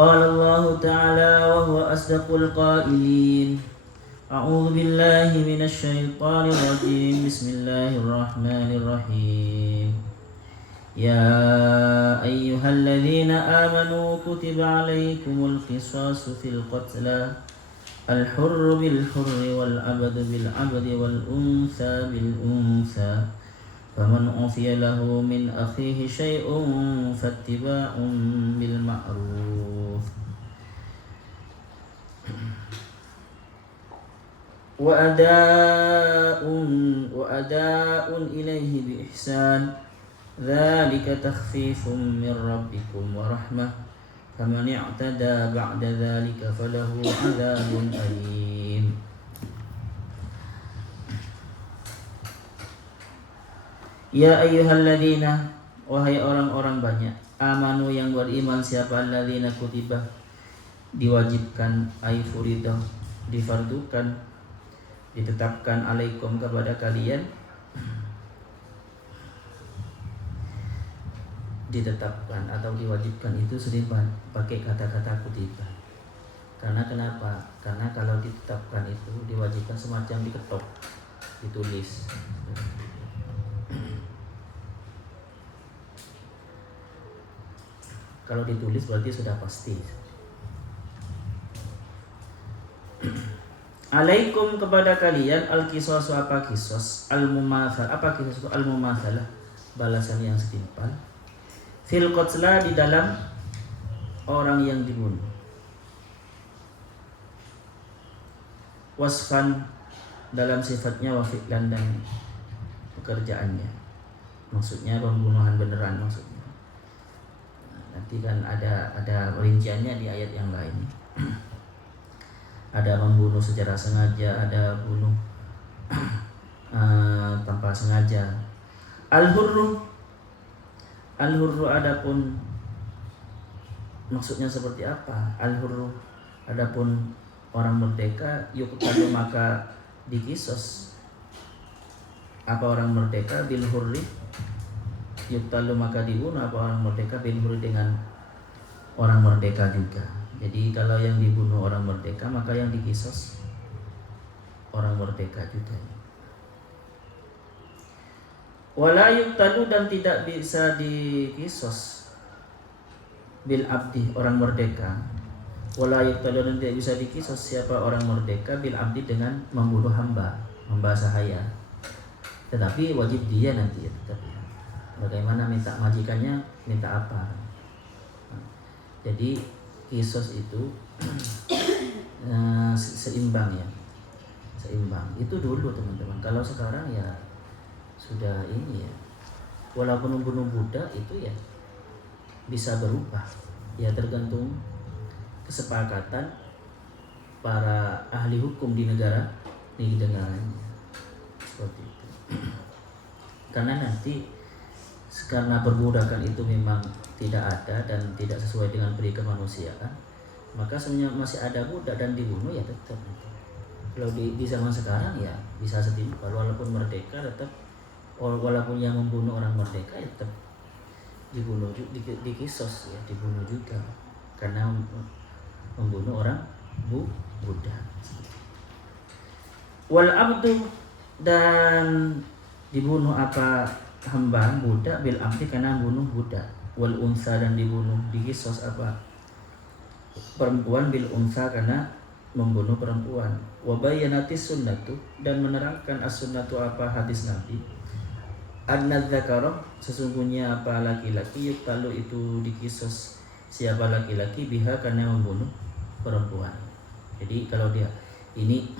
قال الله تعالى وهو أصدق القائلين أعوذ بالله من الشيطان الرجيم بسم الله الرحمن الرحيم يا أيها الذين آمنوا كتب عليكم القصاص في القتلى الحر بالحر والعبد بالعبد والأنثى بالأنثى فمن عفي له من أخيه شيء فاتباع بالمعروف وأداء إليه بإحسان ذلك تخفيف من ربكم ورحمة فمن اعتدى بعد ذلك فله عذاب أليم. Ya ayyuhalladzina, wahai orang-orang banyak, amanu yang beriman, siapa alladzina kutibah, diwajibkan, ay furidah, difardukan, ditetapkan, alaikum, kepada kalian, ditetapkan atau diwajibkan itu sering pakai kata-kata kutibah. Karena kenapa? Karena kalau ditetapkan itu diwajibkan semacam diketok, ditulis. Kalau ditulis berarti sudah pasti. Alaikum, kepada kalian, al-qisas, apa qisas, al-mumathal, apa qisas, al-mumathalah, balasan yang setimpal, fil qatla, di dalam orang yang dibunuh, wasfan, dalam sifatnya, wa fi'lan, dan pekerjaannya, maksudnya pembunuhan beneran maksudnya. Nanti kan ada rinciannya di ayat yang lain. Ada membunuh secara sengaja, ada bunuh tanpa sengaja. Al-hurru adapun maksudnya seperti apa? Al-hurru adapun orang merdeka, yuqtalu, maka dikisos. Apa orang merdeka? Bil hurri, yuqtalu, maka dibunuh. Apa orang merdeka? Bil hurri, dengan orang merdeka juga. Jadi kalau yang dibunuh orang merdeka, maka yang dikisos orang merdeka juga. Wala yuqtalu, dan tidak bisa dikisos, bil abdi, orang merdeka. Wala yuqtalu, dan tidak bisa dikisos siapa orang merdeka, bil abdi, dengan membunuh hamba sahaya. Tetapi wajib dia nanti ya, tetap ya. Bagaimana minta majikannya, minta apa? Jadi kisos itu seimbang ya, seimbang. Itu dulu teman-teman. Kalau sekarang ya sudah ini ya, walaupun membunuh budak itu ya bisa berubah. Ya tergantung kesepakatan para ahli hukum di negaranya. Seperti itu. Karena nanti karena perbudakan itu memang tidak ada dan tidak sesuai dengan peri kemanusiaan, maka sebenarnya masih ada budak dan dibunuh ya tetap. Kalau di zaman sekarang ya bisa setimpal, walaupun merdeka tetap, walaupun yang membunuh orang merdeka ya tetap dibunuh, dikisos ya, dibunuh juga karena membunuh orang budak. Wal abdu, dan dibunuh apa hamba budak, bil abdi, karena bunuh budak. Wal unsa, dan dibunuh, dikisos apa perempuan, bil unsa, karena membunuh perempuan. Wa bayyanatis sunnatu, dan menerangkan as-sunnatu, apa hadis Nabi, anna dzakara, sesungguhnya apa laki-laki, yuqtalu, itu dikisos siapa laki-laki, biha, karena membunuh perempuan. Jadi kalau dia ini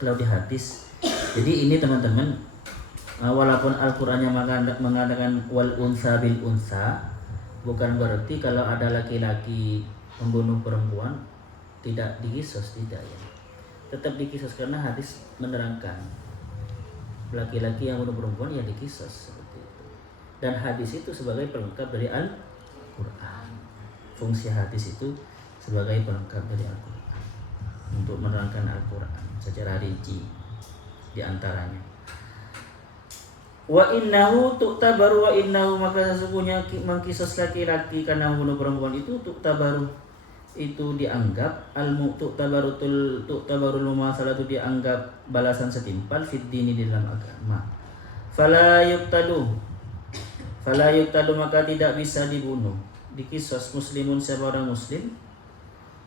kalau di hadis, jadi ini teman-teman, walaupun Al-Qur'annya mengatakan wal unsa bil unsa, bukan berarti kalau ada laki-laki membunuh perempuan tidak dikisos, tidak ya. Tetap dikisos karena hadis menerangkan laki-laki yang membunuh perempuan ya dikisos seperti itu. Dan hadis itu sebagai pelengkap dari Al-Qur'an. Fungsi hadis itu sebagai pelengkap dari Al-Qur'an untuk menerangkan Al-Qur'an secara rinci di antaranya. Wa innahu tu'tabaru wa innahu maka sesungguhnya mengkisos laki-laki karena membunuh perempuan itu tu'tabaru itu dianggap tu'tabarul mumasalatu dianggap balasan setimpal fid dini di dalam agama. Fala yuqtalu maka tidak bisa dibunuh dikisos muslimun siapa orang muslim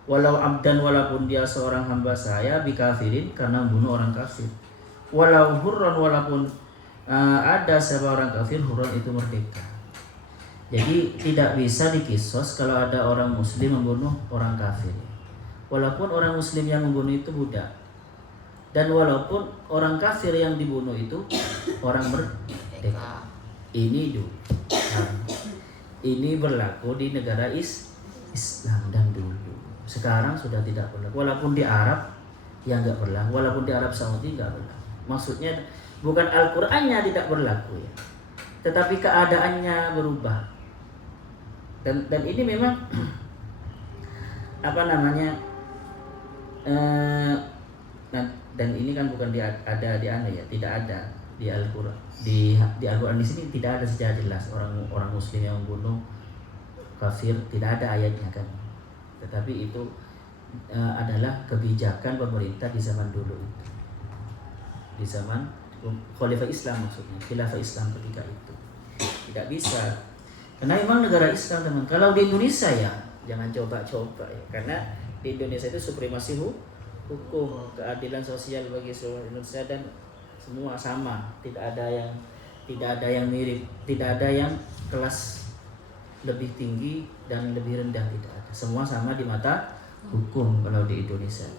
walau abdan walaupun dia seorang hamba saya bikafirin karena membunuh orang kafir walau hurran walaupun ada siapa orang kafir hurran itu merdeka. Jadi tidak bisa dikisos kalau ada orang muslim membunuh orang kafir. Walaupun orang muslim yang membunuh itu budak. Dan walaupun orang kafir yang dibunuh itu orang merdeka. Ini dulu. Ini berlaku di negara Islam dan dulu. Sekarang sudah tidak berlaku. Walaupun di Arab yang enggak berlaku, walaupun di Arab Saudi enggak berlaku. Maksudnya bukan Al-Qur'annya tidak berlaku ya. Tetapi keadaannya berubah. Dan ini memang apa namanya dan ini kan bukan ada di ya, tidak ada di Al-Qur'an. Di Al-Qur'an di sini tidak ada secara jelas orang muslim yang membunuh kafir, tidak ada ayatnya kan. Tetapi itu adalah kebijakan pemerintah di zaman dulu itu. Di zaman Khalifah Islam maksudnya, Khilafah Islam ketika itu. Tidak bisa. Karena memang negara Islam teman. Kalau di Indonesia ya jangan coba-coba ya. Karena di Indonesia itu supremasi hukum, keadilan sosial bagi seluruh Indonesia dan semua sama. Tidak ada yang mirip, tidak ada yang kelas lebih tinggi dan lebih rendah, tidak ada. Semua sama di mata hukum kalau di Indonesia.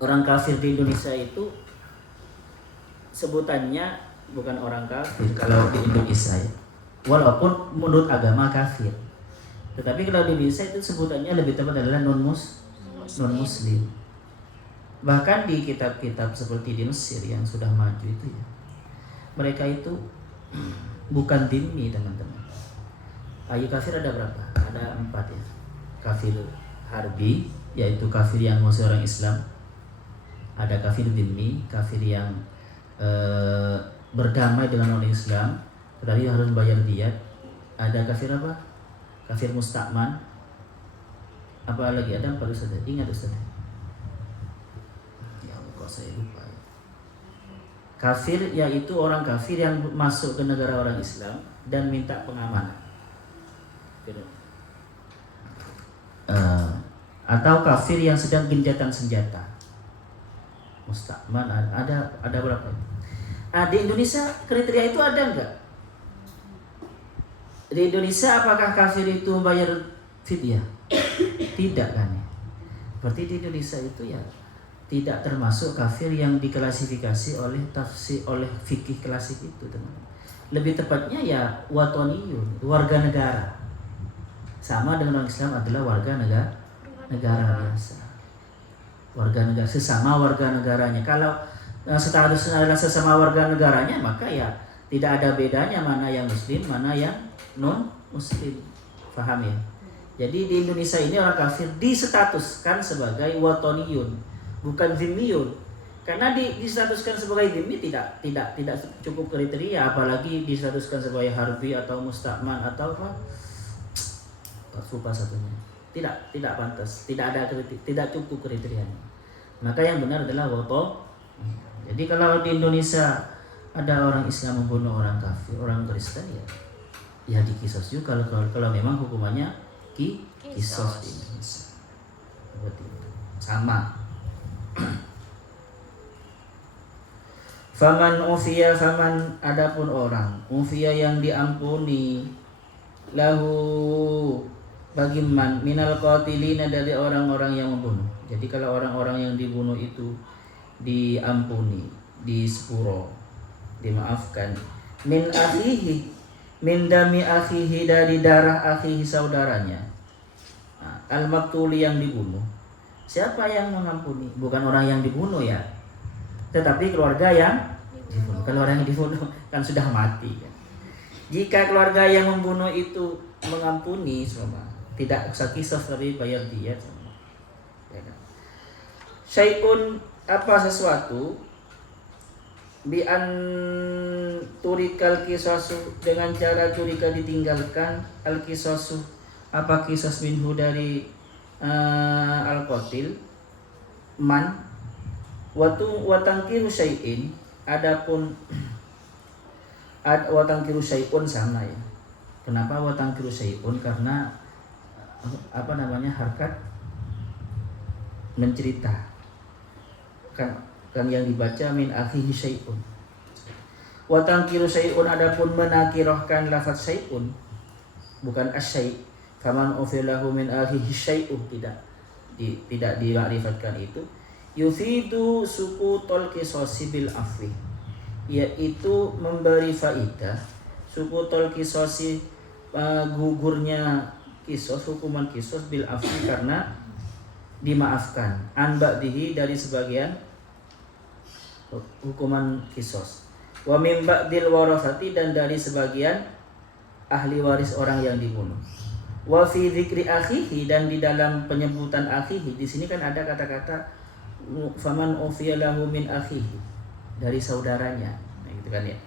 Orang kafir di Indonesia itu sebutannya bukan orang kafir kalau di Indonesia ya. Walaupun menurut agama kafir. Tetapi kalau di Indonesia itu sebutannya lebih tepat adalah non-muslim. Bahkan di kitab-kitab seperti di Mesir yang sudah maju itu ya. Mereka itu bukan dhimmi teman-teman. Ayu kafir ada berapa? Ada 4 ya. Kafir harbi yaitu kafir yang musuh orang Islam. Ada kafir dhimmi, kafir yang berdamai dengan orang Islam, tetapi harus bayar diyat. Ada kafir apa? Kafir mustakman. Apa lagi ada? Pak Ustaz, ingat Ustaz? Ya kok saya lupa. Kafir yaitu orang kafir yang masuk ke negara orang Islam dan minta pengamanan. Atau kafir yang sedang gencatan senjata. Mustakman ada berapa? Di Indonesia kriteria itu ada enggak? Di Indonesia apakah kafir itu bayar fidyah? Tidak kan ya? Berarti di Indonesia itu ya tidak termasuk kafir yang diklasifikasi oleh tafsir oleh fikih klasik itu teman. Lebih tepatnya ya watoniyun, warga negara. Sama dengan orang Islam adalah warga negara biasa. Warga negara, sesama warga negaranya. Kalau statusnya adalah sesama warga negaranya, maka ya tidak ada bedanya mana yang muslim, mana yang non muslim. Paham ya? Jadi di Indonesia ini orang kafir distatuskan sebagai watoniyun, bukan zimmiyun. Karena distatuskan sebagai zimmi tidak cukup kriteria, apalagi distatuskan sebagai harbi atau mustakman atau apa? Lupa satunya. Tidak pantas, tidak cukup kriterianya. Maka yang benar adalah wato. Jadi kalau di Indonesia ada orang Islam membunuh orang kafir, orang Kristen ya dikisos juga kalau memang hukumannya kisos di Indonesia. Seperti itu. Sama. Faman adapun orang ufiya yang diampuni lahu bagi man minal qatilina dari orang-orang yang membunuh. Jadi kalau orang-orang yang dibunuh itu diampuni, disepuro, dimaafkan. Min akhihi, min dami akhihi dari darah akhihi saudaranya. Al-maktuli yang dibunuh. Siapa yang mengampuni? Bukan orang yang dibunuh ya, tetapi keluarga yang dibunuh. Kalau orang yang dibunuh kan sudah mati ya. Jika keluarga yang membunuh itu mengampuni semua, tidak usah kisah tapi bayar diyat. Ya kan? Syai'un apa sesuatu bi an turikal kisasu, dengan cara turika ditinggalkan, al kisasu apa kisas minhu dari al qatil man, watangkiru syai'in, adapun watangkiru syai'un sama ya. Kenapa watangkiru syai'un? Karena apa namanya, harkat mencerita kan yang dibaca min akhihi syai'un. Watangkiru syai'un, adapun menakirahkan lafaz syai'un bukan asyai'. Faman ufilahu min akhihi syai'un, tidak dima'rifatkan itu. Yufidu sukutul qisasi bil afwi, yaitu memberi faidah sukutul qisasi, gugurnya kisos, hukuman kisos bil afwi, karena dimaafkan, an ba'dihi, dari sebagian hukuman kisos, wa min ba'dil warasati, dan dari sebagian ahli waris orang yang dibunuh, wa fi dzikri akhihi, dan di dalam penyebutan akhihi di sini kan ada kata-kata faman ufiya lahu min akhihi, dari saudaranya, nah, gitu kan ya.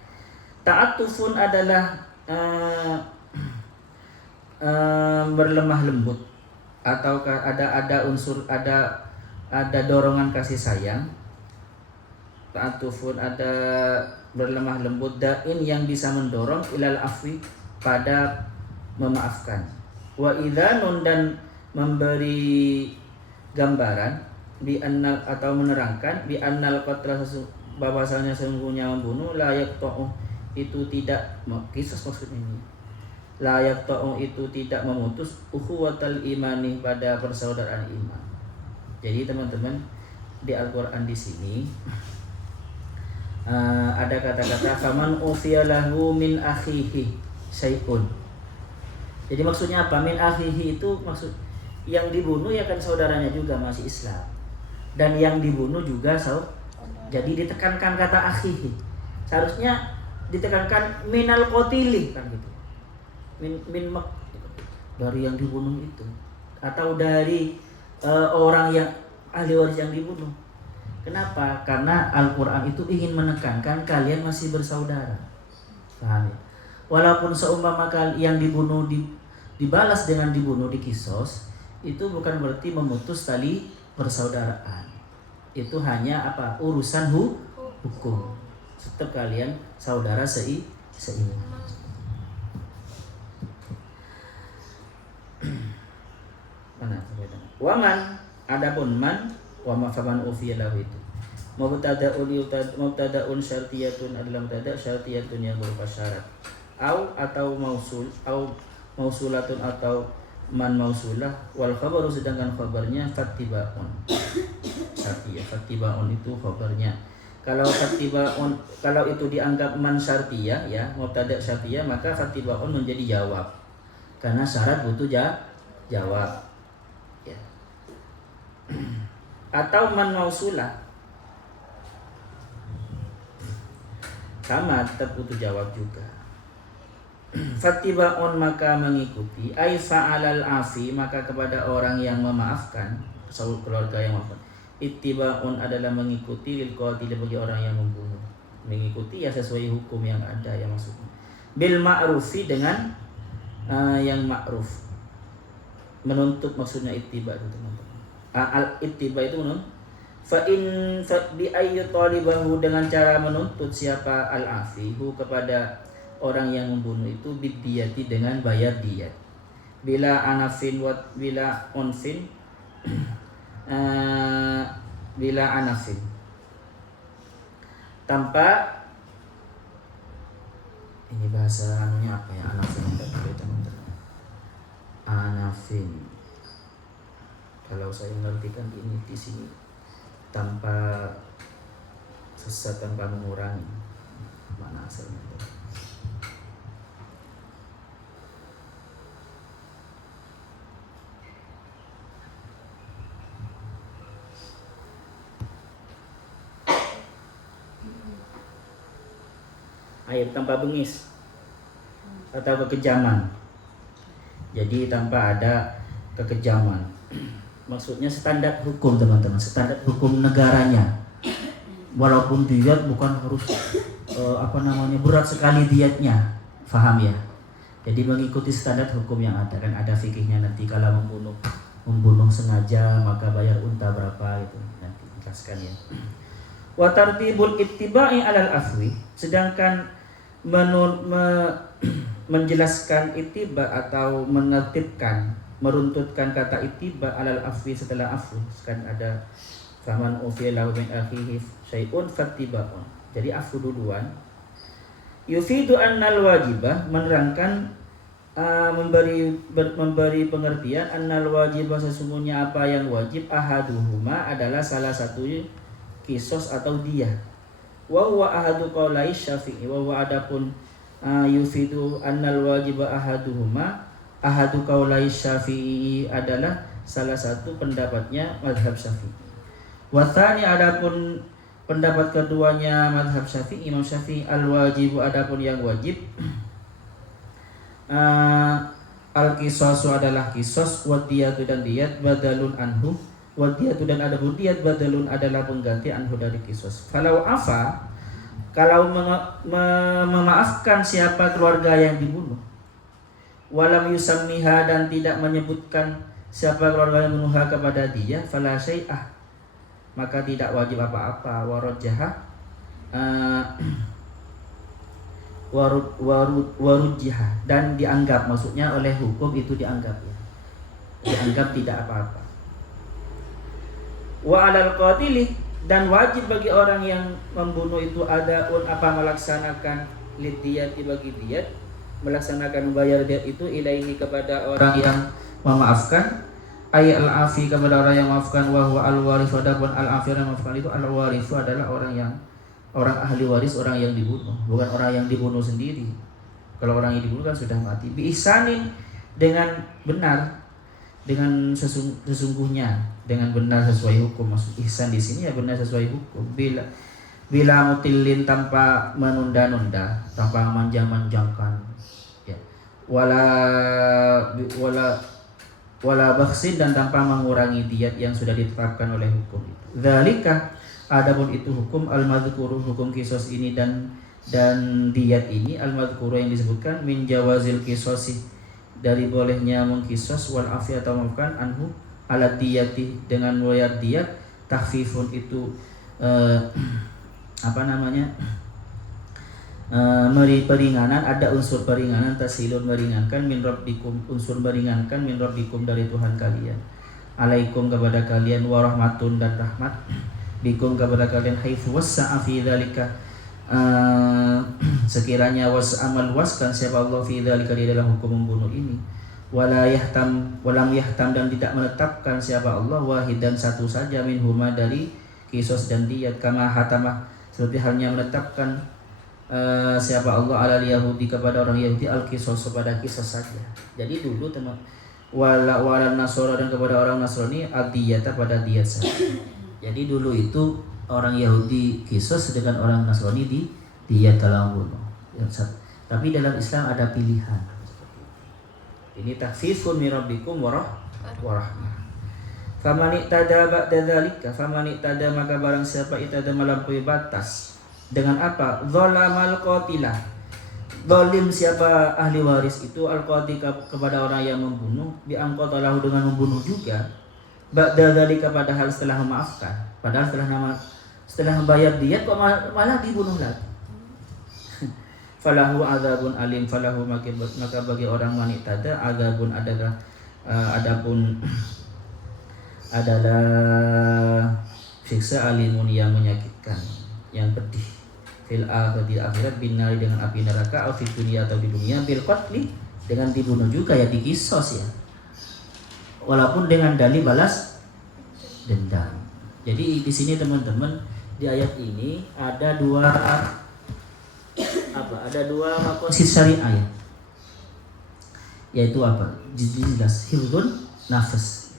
Ta'atufun adalah berlemah lembut, atau ada unsur, ada dorongan kasih sayang. Ta'atufun ada berlemah lembut, da'in yang bisa mendorong, ilal afwi pada memaafkan. Wa idhanun, dan memberi gambaran, bi annal, atau menerangkan, bi annal qatla, bahwasanya sesungguhnya membunuh, la yaqta'u, itu tidak, kisah maksudnya ini, la yaqta'u, itu tidak memutus ukhuwatal imani, pada persaudaraan iman. Jadi teman-teman, di Al-Qur'an di sini ada kata-kata faman ufiya lahu min akhihi syai'un. Jadi maksudnya apa? Min akhihi itu maksud yang dibunuh ya kan saudaranya juga masih Islam, dan yang dibunuh juga jadi ditekankan kata akhihi. Seharusnya ditekankan minal qatili kan gitu. Min dari yang dibunuh itu, atau dari orang yang ahli waris yang dibunuh. Kenapa? Karena Al-Quran itu ingin menekankan kalian masih bersaudara. Paham ya? Walaupun seumpama yang dibunuh dibalas dengan dibunuh di kisos, itu bukan berarti memutus tali persaudaraan. Itu hanya apa? Urusan hukum. Tetap kalian saudara seiman. Mana? Waman, adapun man, wa mafaman ufiya lahu itu. Mubtada'un syartiyatun adalah mubtada' syartiyatun yang berupa syarat. Atau mausul, mausulatun, atau man mausulah, wal khabaru, sedangkan khabarnya fattibaun. Syartiyah, fattibaun itu khabarnya. Kalau fattibaun, kalau itu dianggap man syartiyah ya, mubtada' syartiyah, maka fattibaun menjadi jawab. Karena syarat butuh jawab. Ya. Atau man mausulah, sama tetap butuh jawab juga. Fattibaun, maka mengikuti, ai fa'alal afi, maka kepada orang yang memaafkan, keluarga yang memaafkan. Ittibaun adalah mengikuti, lil qatil, bagi orang yang membunuh. Mengikuti ya sesuai hukum yang ada ya maksudnya. Bil ma'rufi, dengan yang ma'ruf. Menuntut maksudnya ittiba itu teman-teman. Al-ittiba itu menuntut. Fa bi ayyi talibahu, dengan cara menuntut siapa al-afihu, kepada orang yang membunuh itu, bidiyati, dengan bayar diyat. Bila anafin wa bila unfin, bila anafin, tanpa, ini bahasa anunya apa ya, anafin, teman-teman. Anafin, kalau saya mengartikan ini di sini, tanpa sesat, tanpa mengurangi, mana asalnya itu. Ayat tanpa bengis atau kekejaman. Jadi tanpa ada kekejaman. Maksudnya standar hukum teman-teman, standar hukum negaranya. walaupun diat bukan harus berat sekali diatnya, faham ya? Jadi mengikuti standar hukum yang ada, kan ada fikihnya nanti kalau membunuh sengaja maka bayar unta berapa itu nanti dijelaskan ya. Wa tartibul ittiba'i 'alal afwi, sedangkan menjelaskan ittiba atau menertibkan, meruntutkan kata ittiba 'alal afwi setelah afwi, kan ada faman ufiya lahu min akhihi syai'un fattiba'un. Jadi afu duluan. Yufidu annal wajibah, menerangkan memberi pengertian annal wajibah, sesungguhnya apa yang wajib, ahaduhuma adalah salah satu kisos atau dia, wa huwa ahadu qaulai Syafi'i, wa huwa adapun yufidu annal wajibah ahaduhuma, ahadu qaulai Syafi'i adalah salah satu pendapatnya mazhab Syafi'i. Wa tsani adapun pendapat keduanya mazhab Syafi'i, Imam Syafi'i, al-wajibu adapun yang wajib, al-qisasu adalah qisas, wa diyatu dan diyat, badalun anhu, wa diyatu dan adapun diyat, badalun adalah pengganti anhu dari qisas. Falau afa, kalau memaafkan siapa keluarga yang dibunuh, walam yusammiha dan tidak menyebutkan siapa keluarga yang membunuhha kepada dia, fala syai'ah, maka tidak wajib apa-apa. Warujjah dan dianggap, maksudnya oleh hukum itu dianggap ya, dianggap tidak apa-apa. Wa 'alal qatili, dan wajib bagi orang yang membunuh itu adaun apa, melaksanakan lidiyati bagi diyat, melaksanakan membayar diyat itu ilaihi kepada orang yang memaafkan, ay al-afi kepada orang yang memaafkan, wa huwa al-warithu adapun al-afi yang memaafkan itu al-warithu adalah orang ahli waris, orang yang dibunuh, bukan orang yang dibunuh sendiri. Kalau orang yang dibunuh kan sudah mati. Bi ihsanin, dengan benar, dengan sesungguhnya, dengan benar sesuai hukum. Maksud ihsan di sini ya benar sesuai hukum. Bila mutillin, tanpa menunda-nunda, tanpa manjang-manjangkan. Ya. Wala bakhsin, dan tanpa mengurangi diyat yang sudah ditetapkan oleh hukum itu. Dzalika, adapun itu hukum al-madzkuru, hukum kisos ini dan diyat ini, al-madzkuru yang disebutkan, min jawazil kisosi, dari bolehnya mengkisos, wal afi atau maafkan, anhu ala diyati, dengan bayar diyat, tahfifun itu peringanan, ada unsur peringanan, tasilun meringankan, min rabbikum, unsur meringankan, min rabbikum dari Tuhan kalian, alaikum kepada kalian, warahmatun dan rahmat, bikum kepada kalian, haitsu wassa'a fi dzalika, sekiranya was'amal waskan siapa Allah fi dzalika, di dalam hukum membunuh ini, walam yahtam dan tidak menetapkan siapa Allah wahidan satu saja, minhuma dari kisos dan diyat, kama hatamah seperti halnya menetapkan siapa Allah ala Yahudi kepada orang Yahudi al-qisas, kepada kisos saja. Jadi dulu teman wala nasara, dan kepada orang Nasrani ad-diyata, pada diyat saja. Jadi dulu itu orang Yahudi kisos, sedangkan orang Nasrani di diyat dalam bunuh. Tapi dalam Islam ada pilihan. Ini takhfifun min rabbikum warahmah. Faman iqtada ba'da dzalika, faman iqtada maka barang siapa iqtada melampaui batas dengan apa? Zalamal qatilah, zalim siapa ahli waris itu, al-qati kepada orang yang membunuh, bi anqatalahu dengan membunuh juga, ba'da dzalika padahal setelah memaafkan, padahal setelah membayar diyat kok malah dibunuh lagi. Falahu adzabun alim, falahu maka bagi orang wanita ada adzabun adalah siksa alimun yang menyakitkan, yang pedih, fil akhirati akhirat, binari dengan api neraka, au fid dunya atau di dunia, bil qatli dengan dibunuh juga ya, dikisos ya, walaupun dengan dalih balas dendam. Jadi di sini teman-teman, di ayat ini ada dua makosid syariah ya, yaitu apa? Jelas hifdzun nafas.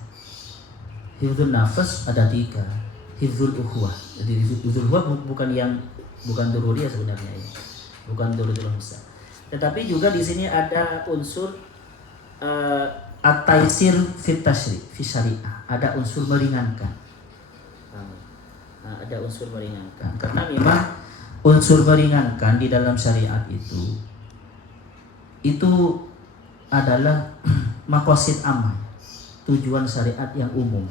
Hifdzun nafas ada 3. Hifdzul ukhuwah. Jadi hifdzul ukhuwah bukan dururiyah sebenarnya ya. Bukan dururiyah besar. Tetapi juga di sini ada unsur at-taisir fit tasyri' fi syariah. Ada unsur meringankan. ada unsur meringankan. Karena memang unsur meringankan di dalam syariat itu adalah maqasid amal, tujuan syariat yang umum.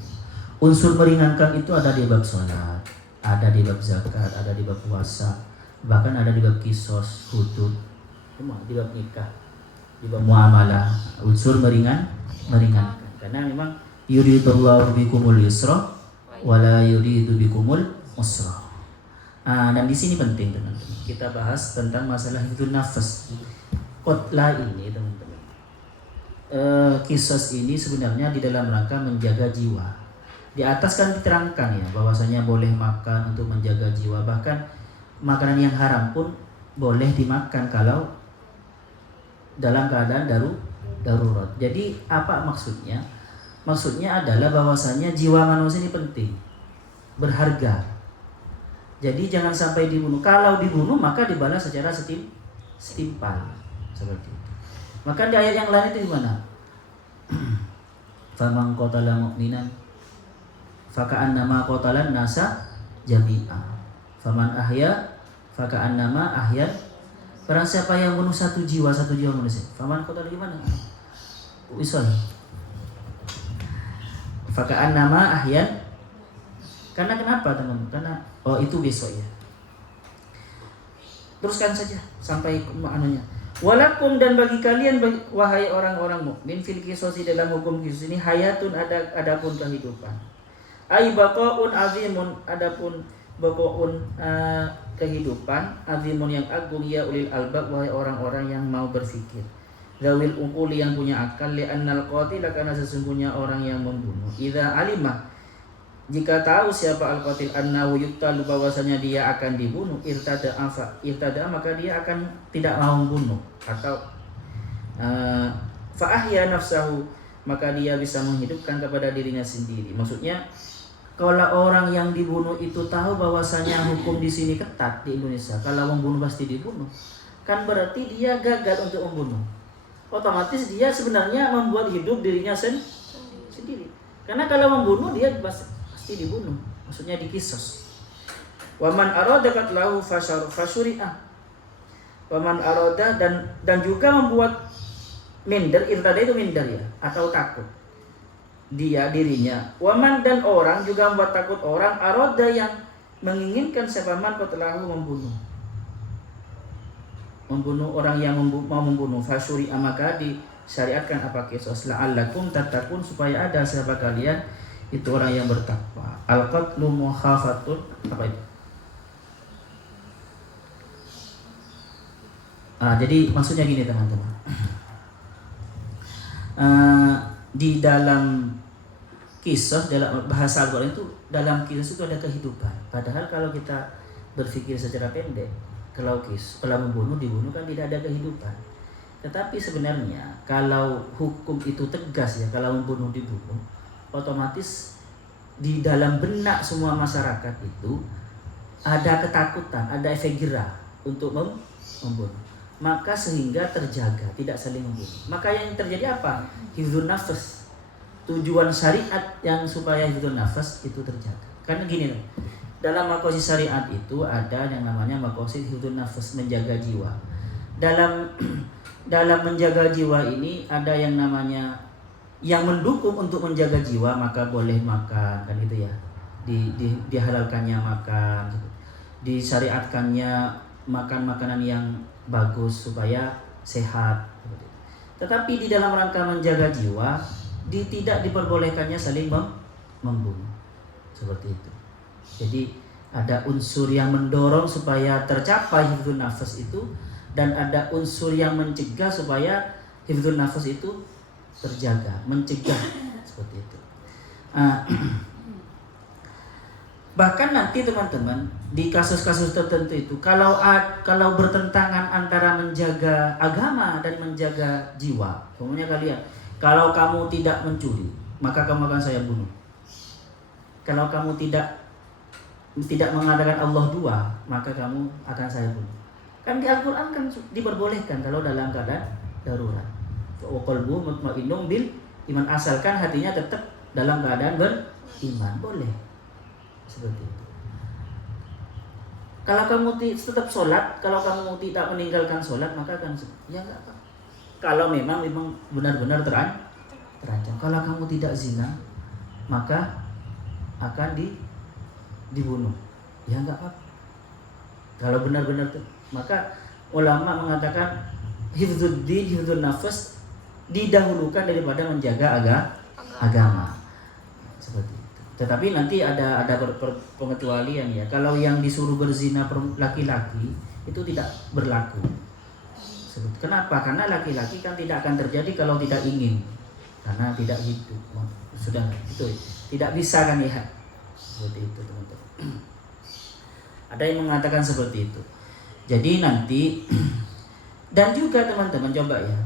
Unsur meringankan itu ada di bab sholat, ada di bab zakat, ada di bab puasa, bahkan ada di bab kisos, hudud, di bab nikah, di bab muamalah. Unsur meringankan. Karena memang yuridullahu bikumul yusra wala yuridu bikumul usra. Dan di sini penting teman-teman, kita bahas tentang masalah hifdzun nafas. Qotla ini teman-teman, kisos ini sebenarnya di dalam rangka menjaga jiwa. Di atas kan diterangkan ya bahwasanya boleh makan untuk menjaga jiwa, bahkan makanan yang haram pun boleh dimakan kalau dalam keadaan darurat. Jadi apa maksudnya? Maksudnya adalah bahwasanya jiwa manusia ini penting, berharga. Jadi jangan sampai dibunuh. Kalau dibunuh maka dibalas secara setimpal seperti itu. Maka di ayat yang lain itu gimana? Faman qatala mu'minan faka'annama qatalan nasa jami'a. Faman ahya faka'annama ahya. Barang siapa yang bunuh satu jiwa manusia. Faman qatala gimana? Wisal. Faka'annama ahya. Karena kenapa teman-teman? Karena itu besok ya. Teruskan saja sampai maknanya. Walakum, dan bagi kalian wahai orang-orang mukmin, fil qisasi, dalam hukum kisos ini, hayatun, adapun kehidupan. Ai baqaun azimun, adapun baqaun kehidupan, azimun yang agung, ya ulil albab, wahai orang-orang yang mau berfikir. Zawil uquli, yang punya akal, li'annal qatil, karena sesungguhnya orang yang membunuh. Idza alimah, jika tahu siapa al-qatil annahu yuqtalu, bahwasanya dia akan dibunuh, irtada maka dia akan tidak mau membunuh, atau fa ahya nafsahu, maka dia bisa menghidupkan kepada dirinya sendiri. Maksudnya kalau orang yang dibunuh itu tahu bahwasanya hukum di sini ketat di Indonesia, kalau membunuh pasti dibunuh, kan berarti dia gagal untuk membunuh. Otomatis dia sebenarnya membuat hidup dirinya sendiri. Karena kalau membunuh dia pasti dibunuh, maksudnya dikisos. Waman arada qatlahu fasyuri'ah. Waman arada, dan juga membuat minder, irtada itu minder ya, atau takut dirinya. Waman, dan orang juga membuat takut orang, arada yang menginginkan sepaman qatlahu, membunuh orang yang mau membunuh, fasyuri'ah, maka disyariatkan apa kisos, la'allakum tattaqun, supaya ada siapa kalian itu orang yang bertakwa. Al-qatlu mukhafatun, apa itu? Jadi maksudnya gini teman-teman. Di dalam kisah, dalam bahasa Al-Quran itu, dalam kisah itu ada kehidupan. Padahal kalau kita berpikir secara pendek, kalau dibunuh kan tidak ada kehidupan. Tetapi sebenarnya kalau hukum itu tegas ya, kalau membunuh dibunuh, otomatis di dalam benak semua masyarakat itu ada ketakutan, ada efek jerah untuk membunuh. Maka sehingga terjaga, tidak saling membunuh. Maka yang terjadi apa? Hifdzun nafas. Tujuan syariat yang supaya hifdzun nafas itu terjaga. Karena gini, dalam maqasid syariat itu ada yang namanya maqasid hifdzun nafas, menjaga jiwa. Dalam menjaga jiwa ini ada yang namanya yang mendukung untuk menjaga jiwa, maka boleh makan, kan gitu ya. Dihalalkannya makan, disyariatkannya makan makanan yang bagus supaya sehat. Tetapi di dalam rangka menjaga jiwa, tidak diperbolehkannya saling membunuh. Seperti itu. Jadi ada unsur yang mendorong supaya tercapai hifdzun nafas itu, dan ada unsur yang mencegah supaya hifdzun nafas itu terjaga, mencegah, seperti itu. Bahkan nanti teman-teman di kasus-kasus tertentu itu, kalau bertentangan antara menjaga agama dan menjaga jiwa, umumnya kalian, kalau kamu tidak mencuri, maka kamu akan saya bunuh. Kalau kamu tidak mengadakan Allah dua, maka kamu akan saya bunuh. Kan di Al-Quran kan diperbolehkan kalau dalam keadaan darurat. Wa qalbu mutmainnun bil iman, asalkan hatinya tetap dalam keadaan beriman, boleh. Seperti itu. Kalau kamu tetap sholat, kalau kamu tidak meninggalkan sholat, maka akan ya enggak apa. Kalau memang benar-benar terancam. Kalau kamu tidak zina, maka akan dibunuh. Ya enggak apa. Kalau benar-benar maka ulama mengatakan hifdzuddin, hifdzun nafas didahulukan daripada menjaga agama. Seperti itu. Tetapi nanti ada pengecualian ya. Kalau yang disuruh berzina laki-laki itu tidak berlaku. Kenapa? Karena laki-laki kan tidak akan terjadi kalau tidak ingin. Karena tidak hidup. Sudah itu tidak bisa kan ya. Seperti itu teman-teman. Ada yang mengatakan seperti itu. Jadi nanti dan juga teman-teman coba ya.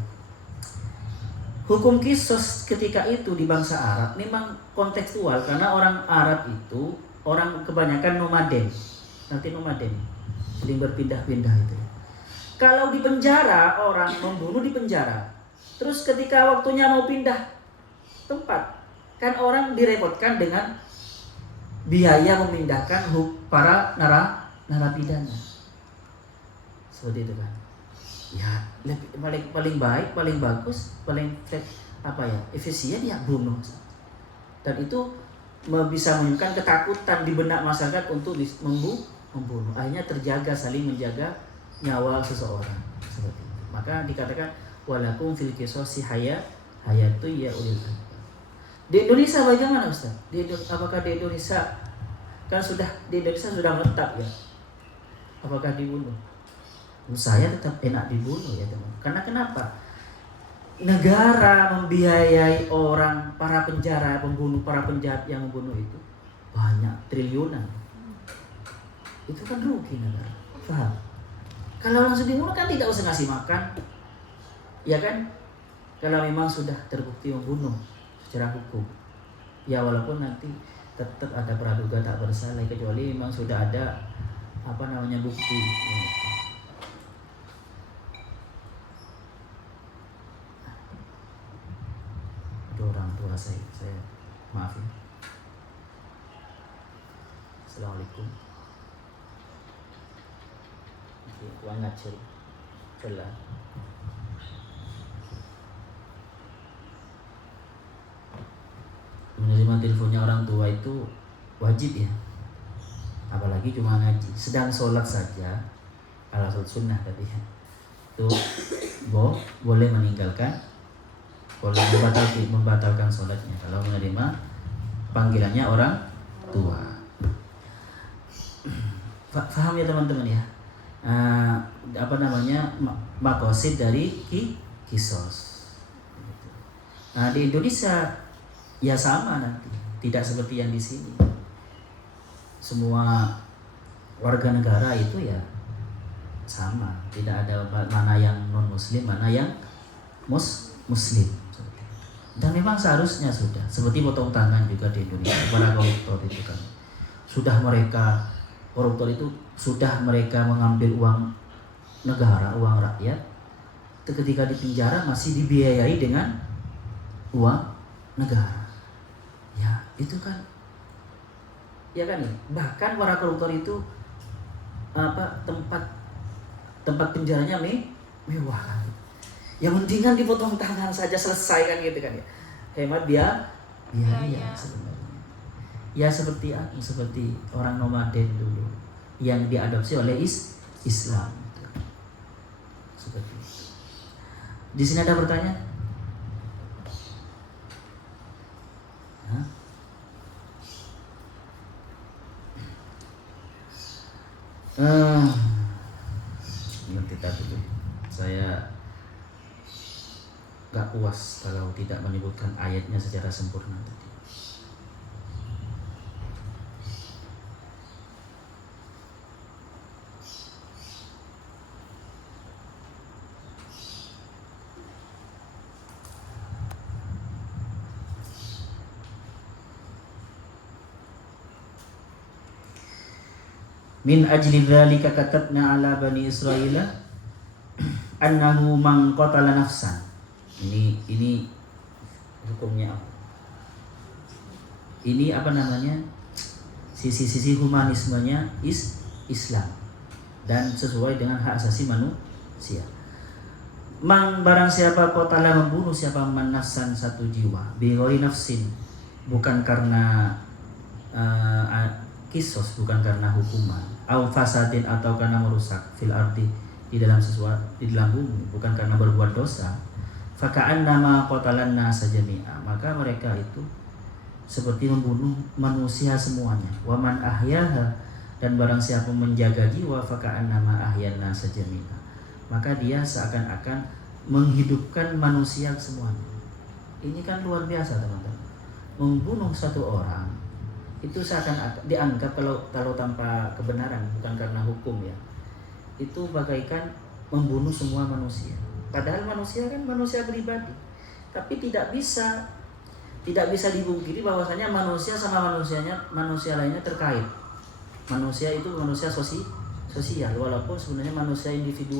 Hukum kisos ketika itu di bangsa Arab memang kontekstual karena orang Arab itu orang kebanyakan nomaden. Nanti nomaden, sering berpindah-pindah itu. Kalau di penjara orang membunuh di penjara. Terus ketika waktunya mau pindah tempat, kan orang direpotkan dengan biaya memindahkan para narapidana. Seperti itu kan. Ya, paling baik, paling bagus, paling efisien ya bunuh. Dan itu bisa menunjukkan ketakutan di benak masyarakat untuk membunuh. Akhirnya terjaga, saling menjaga nyawa seseorang. Seperti itu. Maka dikatakan walakum fil qisasi hayatu ya ulil albab. Di Indonesia bagaimana Ustaz? Apakah di Indonesia kan di Indonesia sudah menetap ya? Apakah dibunuh? Saya tetap enak dibunuh ya teman. Karena kenapa? Negara membiayai orang, para penjara, pembunuh, para penjahat yang membunuh itu banyak, triliunan. Itu kan rugi negara. Paham? Kalau langsung dibunuh kan tidak usah ngasih makan. Ya kan? Kalau memang sudah terbukti membunuh secara hukum. Ya walaupun nanti tetap ada praduga tak bersalah kecuali memang sudah ada bukti. Itu orang tua saya maafin. Assalamualaikum. Wangat celah. Menerima teleponnya orang tua itu wajib ya. Apalagi cuma ngaji. Sedang sholat saja, ala sholat sunnah tadi ya. Itu boleh meninggalkan, boleh membatalkan sholatnya kalau menerima panggilannya orang tua. Faham ya teman-teman ya? Makosid dari kisos. Nah di Indonesia ya sama nanti, tidak seperti yang di sini. Semua warga negara itu ya sama, tidak ada mana yang non muslim, mana yang muslim. Dan memang seharusnya sudah seperti potong tangan juga di Indonesia para koruptor itu kan koruptor itu sudah mereka mengambil uang negara, uang rakyat. Ketika di penjara masih dibiayai dengan uang negara. Ya, itu kan. Ya kan ya. Bahkan para koruptor itu tempat penjaranya mewah kan. Ya mendingan dipotong tangan saja selesai kan gitu kan ya. Hemat biaya sebenarnya. Ya seperti orang nomaden dulu yang diadopsi oleh Islam. Seperti itu. Di sini ada pertanyaan? Kita dulu. Saya gak puas kalau tidak menyebutkan ayatnya secara sempurna tadi. Min ajli dzalika katabna ala bani Israila annahu man qatala nafsan. Ini hukumnya apa? Ini sisi-sisi humanismenya Islam. dan sesuai dengan hak asasi manusia. Barang siapa qatala membunuh siapa man nafsan satu jiwa bighairi nafsin, bukan karena kisos, bukan karena hukuman, au fasadin atau karena merusak fil ardi di dalam bumi, bukan karena berbuat dosa, faka'annama qatalan nasa jami'a, maka mereka itu seperti membunuh manusia semuanya. Wa man ahyaha, dan barang siapa menjaga jiwa, faka'annama ahyan nasa jami'a, maka dia seakan-akan menghidupkan manusia semuanya. Ini kan luar biasa teman-teman. Membunuh satu orang itu seakan-akan dianggap kalau tanpa kebenaran, bukan karena hukum ya, itu bagaikan membunuh semua manusia. Padahal manusia kan manusia pribadi, tapi tidak bisa dibungkiri bahwasanya manusia sama manusia lainnya terkait. Manusia itu manusia sosial, walaupun sebenarnya manusia individual.